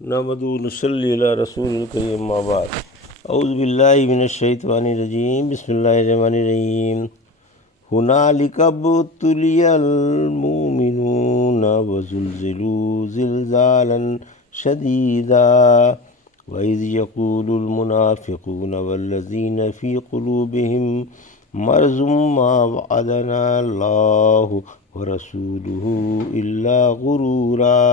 نحمدہ و نصلی علی رسول الکریم اما بعد اعوذ باللہ من الشیطان الرجیم بسم اللہ الرحمن الرحیم ہنالک ابتلی المؤمنون وزلزلوا زلزالا شدیدا وإذ يقول المنافقون والذین فی قلوبهم مرض ما وعدنا اللہ ورسولہ الا غرورا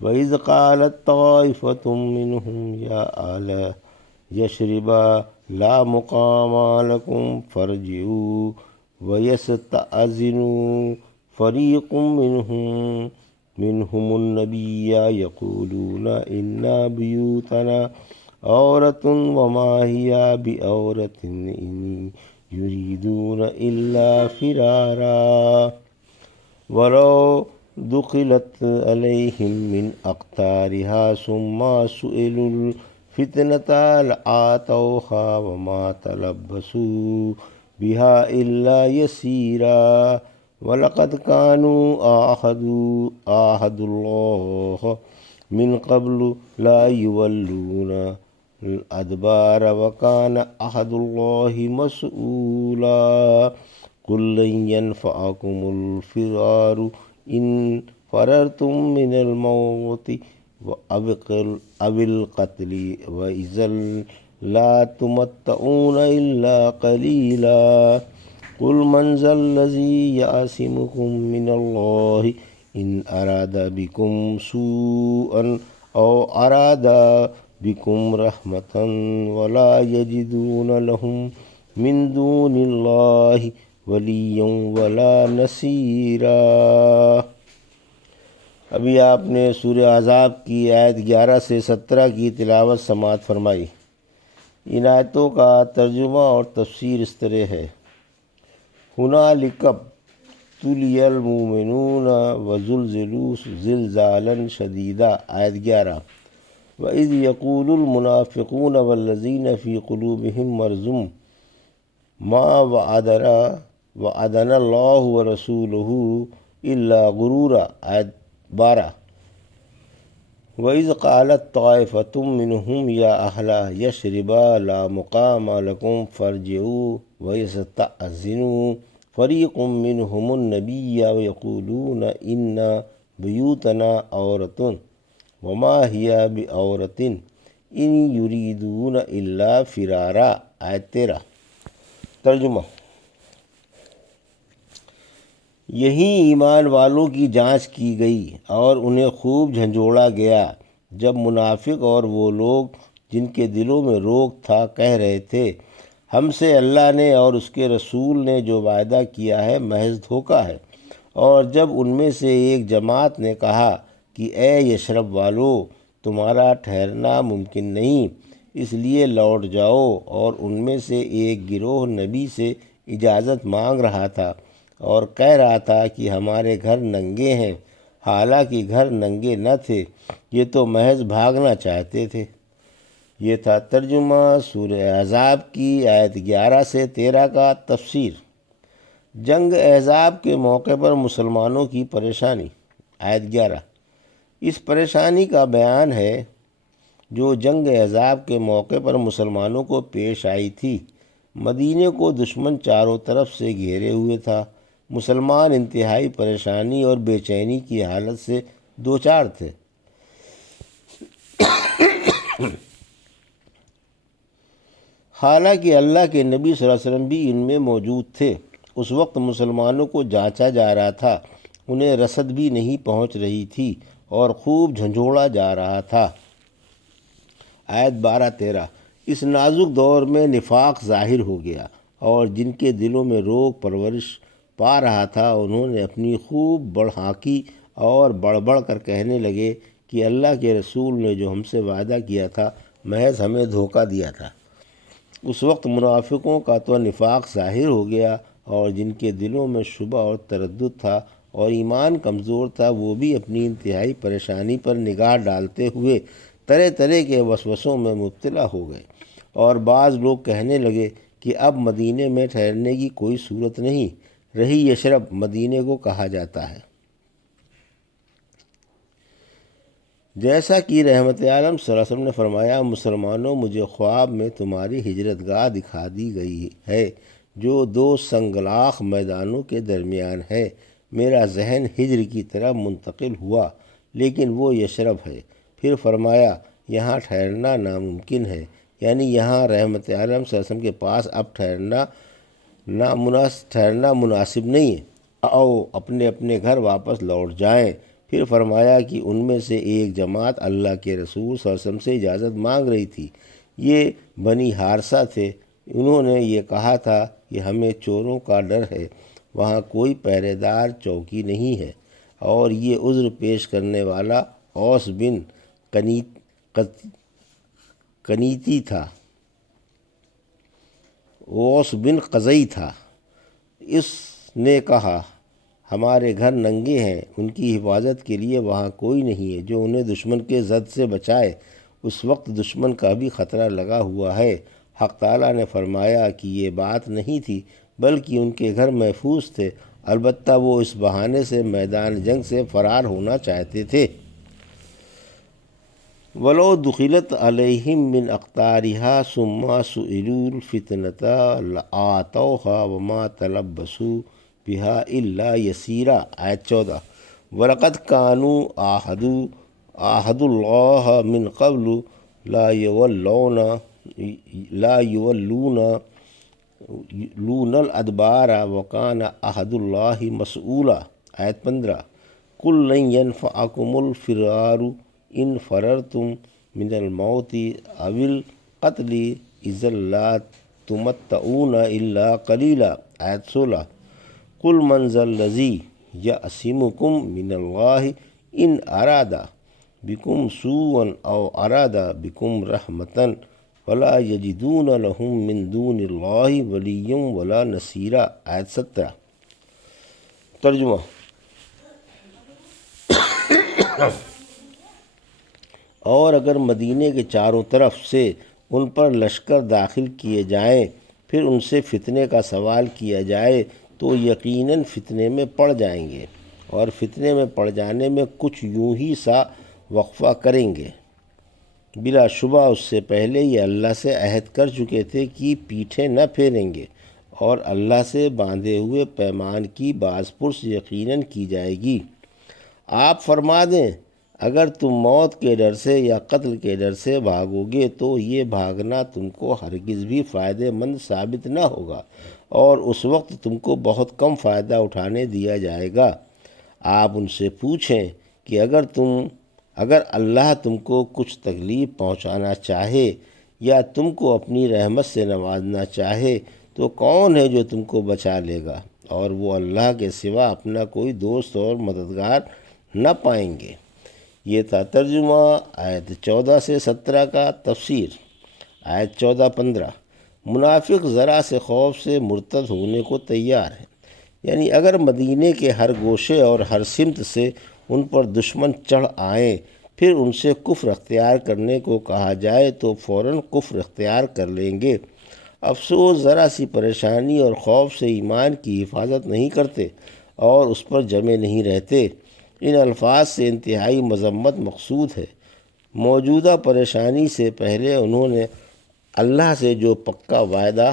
وَإِذْ قَالَتْ طَائِفَةٌ مِّنْهُمْ يَا أَهْلَ يَثْرِبَ لَا مُقَامَ لَكُمْ فَارْجِعُوا وَيَسْتَأْذِنُ فَرِيقٌ مِّنْهُمُ النَّبِيَّ يَقُولُونَ إِنَّ بُيُوتَنَا عَوْرَةٌ وَمَا هِيَ بِعَوْرَةٍ إِنْ يُرِيدُونَ إِلَّا فِرَارًا وَلَوْ دخلت علیہم من اقطارها ثم سئلوا الفتنة لآتوها وما تلبثوا بها إلا يسيرا ولقد كانوا عاهدوا الله من قبل لا يولون الأدبار وكان عهد الله مسؤولا قل لن ينفعكم الفرار ان فررتم من الموت او القتل وإذا لا تمتعون إلا قليلا قل من ذا الذي يعصمكم من الله إن أراد بكم سوءا أو أراد بكم رحمة ولا يجدون لهم من دون الله ولیًا ولا نصیرا۔ ابھی آپ نے سورہ احزاب کی آیت 11 سے 17 کی تلاوت سماعت فرمائی۔ ان آیتوں کا ترجمہ اور تفسیر اس طرح ہے: ہنالک ابتلی المؤمنون وزلزلوا زلزالا شدیدا، آیت 11۔ وَإِذْ يَقُولُ الْمُنَافِقُونَ وَالَّذِينَ فِي قُلُوبِهِم مَّرْضٌ مَّا وعدنا اللہ ورسولہ الا غرورا، آیت 12۔ وَإِذْ قَالَتْ طَائِفَةٌ مِّنْهُمْ يَا أَهْلَ يَثْرِبَ لَا مُقَامَ لَكُمْ فَارْجِعُوا وَيَسْتَأْذِنُ فَرِيقٌ مِّنْهُمُ النَّبِيَّ وَيَقُولُونَ إِنَّ بُيُوتَنَا عَوْرَةٌ وَمَا هِيَ بِعَوْرَةٍ إِنْ يُرِيدُونَ إِلَّا فِرَارًا، آیت 13۔ ترجمہ: یہیں ایمان والوں کی جانچ کی گئی اور انہیں خوب جھنجھوڑا گیا جب منافق اور وہ لوگ جن کے دلوں میں روگ تھا کہہ رہے تھے، ہم سے اللہ نے اور اس کے رسول نے جو وعدہ کیا ہے محض دھوکہ ہے، اور جب ان میں سے ایک جماعت نے کہا کہ اے یثرب والو، تمہارا ٹھہرنا ممکن نہیں، اس لیے لوٹ جاؤ، اور ان میں سے ایک گروہ نبی سے اجازت مانگ رہا تھا اور کہہ رہا تھا کہ ہمارے گھر ننگے ہیں، حالانکہ گھر ننگے نہ تھے، یہ تو محض بھاگنا چاہتے تھے۔ یہ تھا ترجمہ سورہ احزاب کی آیت 11 سے 13 کا۔ تفسیر: جنگ احزاب کے موقع پر مسلمانوں کی پریشانی، آیت 11۔ اس پریشانی کا بیان ہے جو جنگ احزاب کے موقع پر مسلمانوں کو پیش آئی تھی۔ مدینے کو دشمن چاروں طرف سے گھیرے ہوئے تھا۔ مسلمان انتہائی پریشانی اور بے چینی کی حالت سے دوچار تھے۔ حالانکہ اللہ کے نبی صلی اللہ علیہ وسلم بھی ان میں موجود تھے۔ اس وقت مسلمانوں کو جانچا جا رہا تھا، انہیں رسد بھی نہیں پہنچ رہی تھی اور خوب جھنجھوڑا جا رہا تھا، آیت 12-13۔ اس نازک دور میں نفاق ظاہر ہو گیا اور جن کے دلوں میں روگ پرورش پا رہا تھا انہوں نے اپنی خوب بڑھانکی اور بڑھ بڑھ کر کہنے لگے کہ اللہ کے رسول نے جو ہم سے وعدہ کیا تھا محض ہمیں دھوکہ دیا تھا۔ اس وقت منافقوں کا تو نفاق ظاہر ہو گیا اور جن کے دلوں میں شبہ اور تردد تھا اور ایمان کمزور تھا وہ بھی اپنی انتہائی پریشانی پر نگاہ ڈالتے ہوئے طرح طرح کے وسوسوں میں مبتلا ہو گئے، اور بعض لوگ کہنے لگے کہ اب مدینے میں ٹھہرنے کی کوئی صورت نہیں رہی۔ یثرب مدینے کو کہا جاتا ہے۔ جیسا کہ رحمت عالم صلی اللہ علیہ وسلم نے فرمایا، مسلمانوں مجھے خواب میں تمہاری ہجرت گاہ دکھا دی گئی ہے جو دو سنگلاخ میدانوں کے درمیان ہے۔ میرا ذہن ہجر کی طرف منتقل ہوا لیکن وہ یثرب ہے۔ پھر فرمایا یہاں ٹھہرنا ناممکن ہے، یعنی یہاں رحمت عالم صلی اللہ علیہ وسلم کے پاس اب ٹھہرنا مناسب نہیں ہے، آؤ اپنے اپنے گھر واپس لوٹ جائیں۔ پھر فرمایا کہ ان میں سے ایک جماعت اللہ کے رسول صلی اللہ علیہ وسلم سے اجازت مانگ رہی تھی، یہ بنی حارثہ تھے۔ انہوں نے یہ کہا تھا کہ ہمیں چوروں کا ڈر ہے، وہاں کوئی پہرے دار چوکی نہیں ہے، اور یہ عذر پیش کرنے والا اوس بن کنیتی تھا، اوس بن قزئی تھا۔ اس نے کہا ہمارے گھر ننگے ہیں، ان کی حفاظت کے لیے وہاں کوئی نہیں ہے جو انہیں دشمن کے زد سے بچائے۔ اس وقت دشمن کا بھی خطرہ لگا ہوا ہے۔ حق تعالیٰ نے فرمایا کہ یہ بات نہیں تھی بلکہ ان کے گھر محفوظ تھے، البتہ وہ اس بہانے سے میدان جنگ سے فرار ہونا چاہتے تھے۔ وَلَوْ دُخِلَتْ عَلَيْهِمْ مِنْ أَقْطَارِهَا ثُمَّ سُئِلُوا الْفِتْنَةَ لَآتَوْهَا وَمَا تَلَبَّثُوا بِهَا إِلَّا يَسِيرًا۔ آیت 14۔ وَلَقَدْ كَانُوا عَاهَدُوا اللَّهَ مِنْ قَبْلُ لَا يُوَلُّونَ الْأَدْبَارَ وَكَانَ عَهْدُ اللَّهِ مَسْئُولًا۔ آیت 15۔ قُل لَّن يَنفَعَكُمُ الْفِرَارُ ان فررتم من الموت او القتل اذا لا تمتعون الا قلیلا۔ آیت 16۔ قل من ذا الذی یعصمکم من اللہ ان اراد بکم سوءا او اراد بکم رحمتا ولا یجدون لهم من دون اللہ ولیا ولا نصیرا۔ آیت 17۔ ترجمہ۔ اور اگر مدینے کے چاروں طرف سے ان پر لشکر داخل کیے جائیں پھر ان سے فتنے کا سوال کیا جائے تو یقیناً فتنے میں پڑ جائیں گے، اور فتنے میں پڑ جانے میں کچھ یوں ہی سا وقفہ کریں گے۔ بلا شبہ اس سے پہلے یہ اللہ سے عہد کر چکے تھے کہ پیٹھیں نہ پھیریں گے، اور اللہ سے باندھے ہوئے پیمان کی باز پرس یقیناً کی جائے گی۔ آپ فرما دیں اگر تم موت کے ڈر سے یا قتل کے ڈر سے بھاگو گے تو یہ بھاگنا تم کو ہرگز بھی فائدہ مند ثابت نہ ہوگا، اور اس وقت تم کو بہت کم فائدہ اٹھانے دیا جائے گا۔ آپ ان سے پوچھیں کہ اگر اللہ تم کو کچھ تکلیف پہنچانا چاہے یا تم کو اپنی رحمت سے نوازنا چاہے تو کون ہے جو تم کو بچا لے گا، اور وہ اللہ کے سوا اپنا کوئی دوست اور مددگار نہ پائیں گے۔ یہ تھا ترجمہ آیت 14 سے 17 کا۔ تفسیر۔ آیت 14-15۔ منافق ذرا سے خوف سے مرتد ہونے کو تیار ہے، یعنی اگر مدینے کے ہر گوشے اور ہر سمت سے ان پر دشمن چڑھ آئیں پھر ان سے کفر اختیار کرنے کو کہا جائے تو فوراً کفر اختیار کر لیں گے۔ افسوس ذرا سی پریشانی اور خوف سے ایمان کی حفاظت نہیں کرتے اور اس پر جمے نہیں رہتے۔ ان الفاظ سے انتہائی مذمت مقصود ہے۔ موجودہ پریشانی سے پہلے انہوں نے اللہ سے جو پکا وعدہ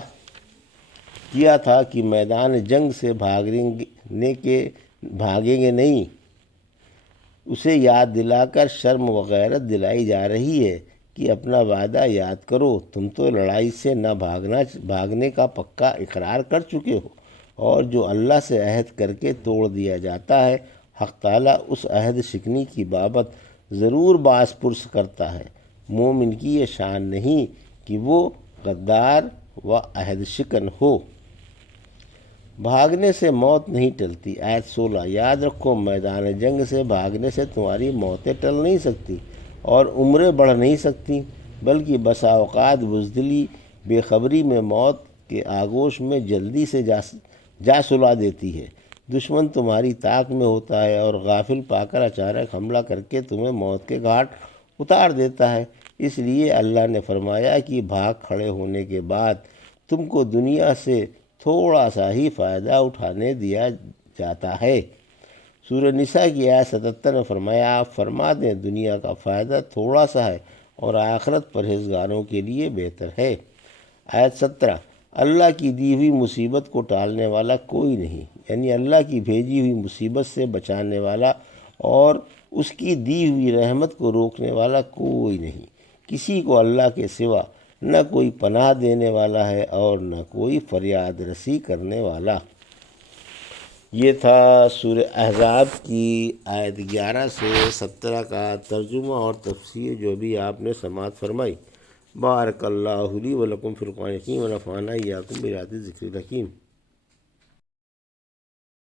کیا تھا کہ میدان جنگ سے بھاگیں گے نہیں، اسے یاد دلا کر شرم و غیرت دلائی جا رہی ہے کہ اپنا وعدہ یاد کرو، تم تو لڑائی سے نہ بھاگنے کا پکا اقرار کر چکے ہو، اور جو اللہ سے عہد کر کے توڑ دیا جاتا ہے حق تعالیٰ اس عہد شکنی کی بابت ضرور باعث پرس کرتا ہے۔ مومن کی یہ شان نہیں کہ وہ غدار و عہد شکن ہو۔ بھاگنے سے موت نہیں ٹلتی۔ آیت 16۔ یاد رکھو میدان جنگ سے بھاگنے سے تمہاری موتیں ٹل نہیں سکتی اور عمریں بڑھ نہیں سکتی، بلکہ بسا اوقات بزدلی بے خبری میں موت کے آغوش میں جلدی سے جا سلا دیتی ہے۔ دشمن تمہاری طاق میں ہوتا ہے اور غافل پا کر اچانک حملہ کر کے تمہیں موت کے گھاٹ اتار دیتا ہے۔ اس لیے اللہ نے فرمایا کہ بھاگ کھڑے ہونے کے بعد تم کو دنیا سے تھوڑا سا ہی فائدہ اٹھانے دیا جاتا ہے۔ سورہ نساء کی آیت 77 میں فرمایا آپ فرما دیں دنیا کا فائدہ تھوڑا سا ہے اور آخرت پرہیزگاروں کے لیے بہتر ہے۔ آیت 17 اللہ کی دی ہوئی مصیبت کو ٹالنے والا کوئی نہیں، یعنی اللہ کی بھیجی ہوئی مصیبت سے بچانے والا اور اس کی دی ہوئی رحمت کو روکنے والا کوئی نہیں۔ کسی کو اللہ کے سوا نہ کوئی پناہ دینے والا ہے اور نہ کوئی فریاد رسی کرنے والا۔ یہ تھا سورہ احزاب کی آیت 11 سے 17 کا ترجمہ اور تفسیر جو بھی آپ نے سماعت فرمائی۔ بارک اللہ لی و لکم فی القرآن الحکیم و نفعنی وایاکم بآیات الذکر الحکیم۔